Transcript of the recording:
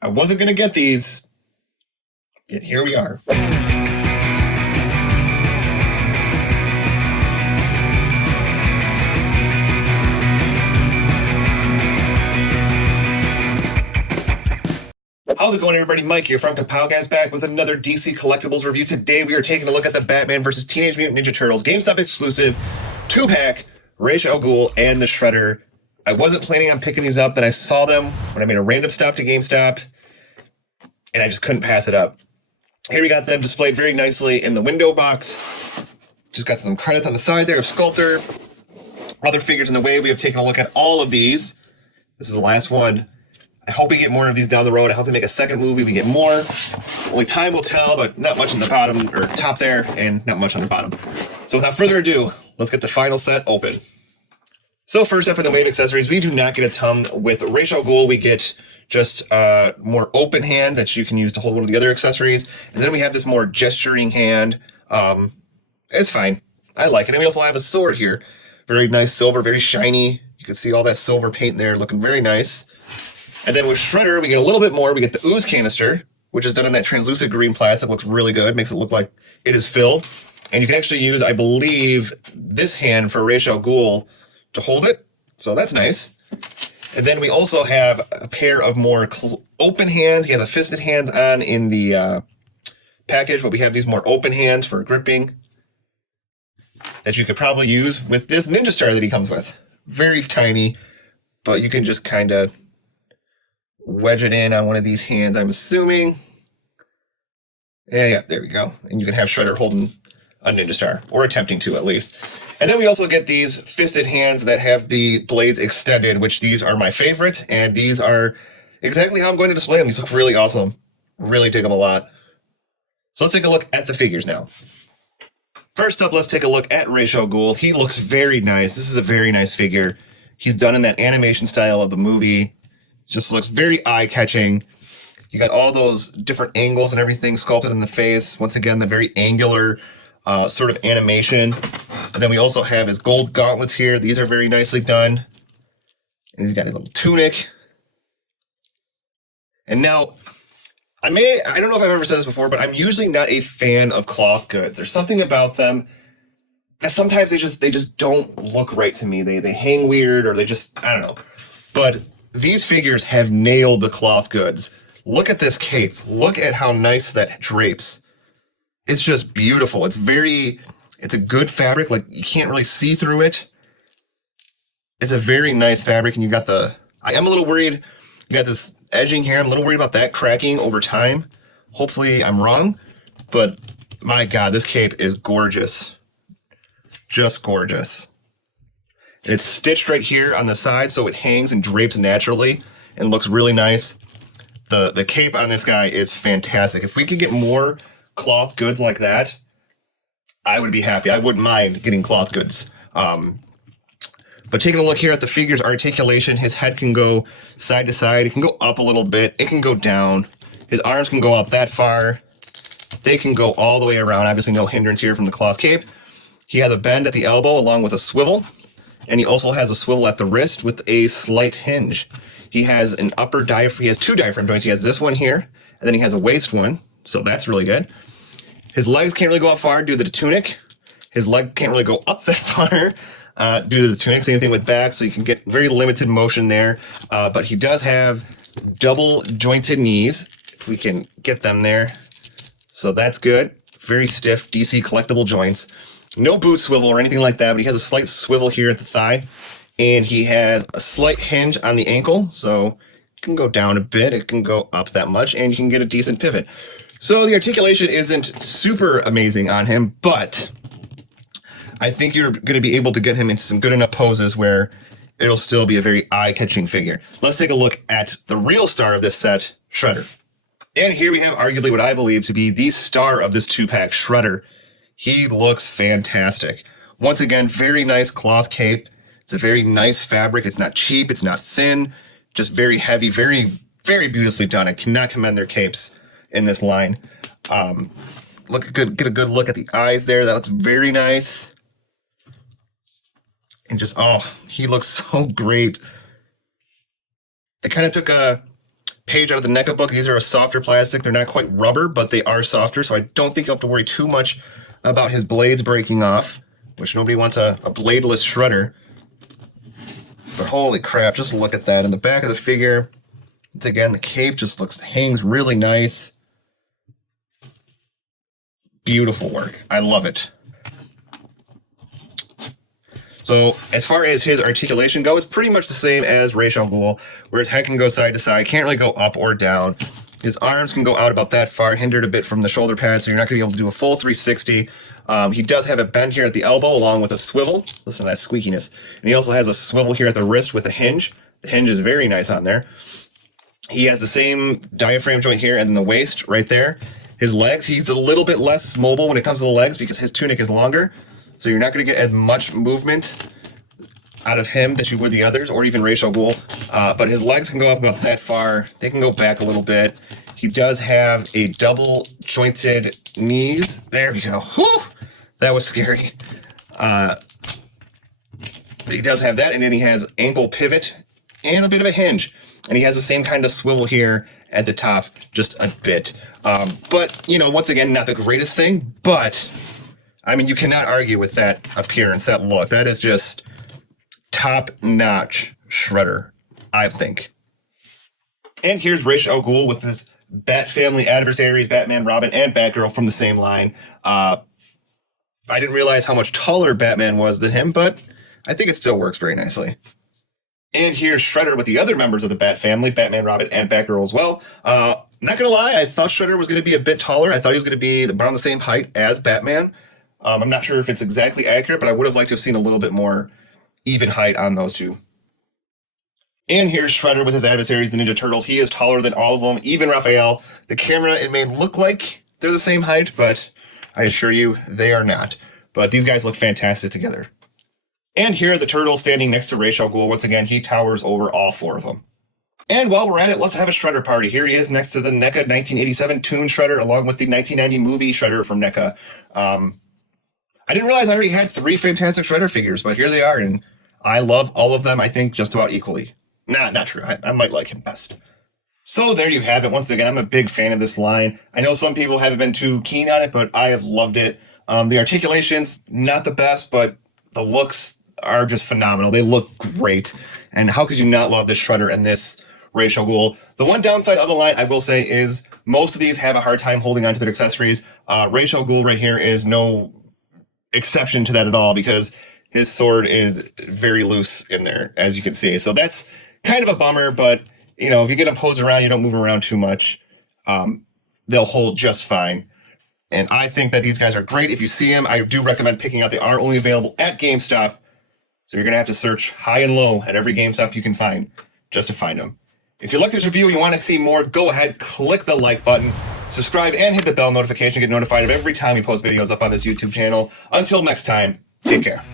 I wasn't going to get these, yet here we are. How's it going, everybody? Mike here from Kapowcast, back with another DC Collectibles review. Today we are taking a look at the Batman vs. Teenage Mutant Ninja Turtles GameStop exclusive 2-pack Rahs Al Gol and the Shredder. I wasn't planning on picking these up, then I saw them when I made a random stop to GameStop, and I just couldn't pass it up. Here we got them displayed very nicely in the window box. Just got some credits on the side there of Sculptor. Other figures in the way. We have taken a look at all of these. This is the last one. I hope we get more of these down the road. I hope to make a second movie. We get more. Only time will tell, but not much on the bottom or top there, and not much on the bottom. So without further ado, let's get the final set open. So first up in the wave accessories, we do not get a ton with Rahs Al Gol. We get just more open hand that you can use to hold one of the other accessories, and then we have this more gesturing hand. It's fine. I like it. And we also have a sword here. Very nice silver, very shiny. You can see all that silver paint there, looking very nice. And then with Shredder, we get a little bit more. We get the ooze canister, which is done in that translucent green plastic. Looks really good. Makes it look like it is filled. And you can actually use, I believe, this hand for Rahs Al Gol to hold it. So that's nice. And then we also have a pair of more open hands. He has a fisted hand on in the package, but we have these more open hands for gripping that you could probably use with this Ninja Star that he comes with. Very tiny, but you can just kind of wedge it in on one of these hands, I'm assuming. Yeah, there we go. And you can have Shredder holding a Ninja Star, or attempting to at least. And then we also get these fisted hands that have the blades extended, which these are my favorite, and these are exactly how I'm going to display them. These look really awesome. Really dig them a lot. So let's take a look at the figures now. First up, let's take a look at Rahs Al Gol. He looks very nice. This is a very nice figure. He's done in that animation style of the movie. Just looks very eye-catching. You got all those different angles and everything sculpted in the face. Once again, the very angular sort of animation. And then we also have his gold gauntlets here. These are very nicely done. And he's got his little tunic. And now, I don't know if I've ever said this before, but I'm usually not a fan of cloth goods. There's something about them that sometimes they just don't look right to me. They hang weird, or they just, I don't know. But these figures have nailed the cloth goods. Look at this cape. Look at how nice that drapes. It's just beautiful. It's a good fabric. Like, you can't really see through it. It's a very nice fabric, and you got I am a little worried. You got this edging here. I'm a little worried about that cracking over time. Hopefully I'm wrong, but my God, this cape is gorgeous. Just gorgeous. And it's stitched right here on the side, so it hangs and drapes naturally and looks really nice. The cape on this guy is fantastic. If we could get more cloth goods like that, I would be happy. I wouldn't mind getting cloth goods. But taking a look here at the figure's articulation, his head can go side to side. It can go up a little bit. It can go down. His arms can go up that far. They can go all the way around. Obviously no hindrance here from the cloth cape. He has a bend at the elbow along with a swivel. And he also has a swivel at the wrist with a slight hinge. He has an upper diaphragm. He has two diaphragm joints. He has this one here, and then he has a waist one. So that's really good. His legs can't really go up far due to the tunic. His leg can't really go up that far due to the tunic. Same thing with back, so you can get very limited motion there. But he does have double jointed knees, if we can get them there. So that's good. Very stiff DC collectible joints. No boot swivel or anything like that, but he has a slight swivel here at the thigh. And he has a slight hinge on the ankle, so it can go down a bit, it can go up that much, and you can get a decent pivot. So the articulation isn't super amazing on him, but I think you're going to be able to get him into some good enough poses where it'll still be a very eye-catching figure. Let's take a look at the real star of this set, Shredder. And here we have arguably what I believe to be the star of this 2-pack, Shredder. He looks fantastic. Once again, very nice cloth cape. It's a very nice fabric. It's not cheap. It's not thin. Just very heavy, very, very beautifully done. I cannot commend their capes in this line. Get a good look at the eyes there. That looks very nice. And just, oh, he looks so great. They kind of took a page out of the NECA book. These are a softer plastic. They're not quite rubber, but they are softer, so I don't think you'll have to worry too much about his blades breaking off, which nobody wants a bladeless shredder. But holy crap, just look at that. In the back of the figure, once again, the cape just hangs really nice. Beautiful work. I love it. So as far as his articulation goes, it's pretty much the same as Rahs Al Gol, where his head can go side to side, can't really go up or down. His arms can go out about that far, hindered a bit from the shoulder pad, so you're not going to be able to do a full 360. He does have a bend here at the elbow, along with a swivel. Listen to that squeakiness. And he also has a swivel here at the wrist with a hinge. The hinge is very nice on there. He has the same diaphragm joint here and the waist right there. His legs, he's a little bit less mobile when it comes to the legs because his tunic is longer. So you're not going to get as much movement out of him that you would the others, or even Rahs Al Gol. But his legs can go up about that far. They can go back a little bit. He does have a double jointed knees. There we go. Whew! That was scary. He does have that, and then he has ankle pivot and a bit of a hinge. And he has the same kind of swivel here at the top, just a bit. But, you know, once again, not the greatest thing, but, I mean, you cannot argue with that appearance, that look. That is just top-notch shredder, I think. And here's Rahs Al Gol with his Bat family adversaries, Batman, Robin, and Batgirl from the same line. I didn't realize how much taller Batman was than him, but I think it still works very nicely. And here's Shredder with the other members of the Bat family, Batman, Robin, and Batgirl as well. Not gonna lie, I thought Shredder was gonna be a bit taller. I thought he was gonna be around the same height as Batman. I'm not sure if it's exactly accurate, but I would have liked to have seen a little bit more even height on those two. And here's Shredder with his adversaries, the Ninja Turtles. He is taller than all of them, even Raphael. The camera, it may look like they're the same height, but I assure you, they are not. But these guys look fantastic together. And here are the Turtles standing next to Rahs Al Gol. Once again, he towers over all four of them. And while we're at it, let's have a Shredder party. Here he is next to the NECA 1987 Toon Shredder, along with the 1990 movie Shredder from NECA. I didn't realize I already had 3 fantastic Shredder figures, but here they are, and I love all of them, I think, just about equally. Nah, not true. I might like him best. So there you have it. Once again, I'm a big fan of this line. I know some people haven't been too keen on it, but I have loved it. The articulation's not the best, but the looks are just phenomenal. They look great. And how could you not love this Shredder and this Rahs Al Gol? The one downside of the line, I will say, is most of these have a hard time holding onto their accessories. Rahs Al Gol right here is no exception to that at all, because his sword is very loose in there, as you can see. So that's kind of a bummer, but, you know, if you get them posed around, you don't move them around too much, they'll hold just fine. And I think that these guys are great. If you see them, I do recommend picking up. They are only available at GameStop, so you're going to have to search high and low at every GameStop you can find just to find them. If you like this review and you want to see more, go ahead, click the like button, subscribe, and hit the bell notification to get notified of every time we post videos up on this YouTube channel. Until next time, take care.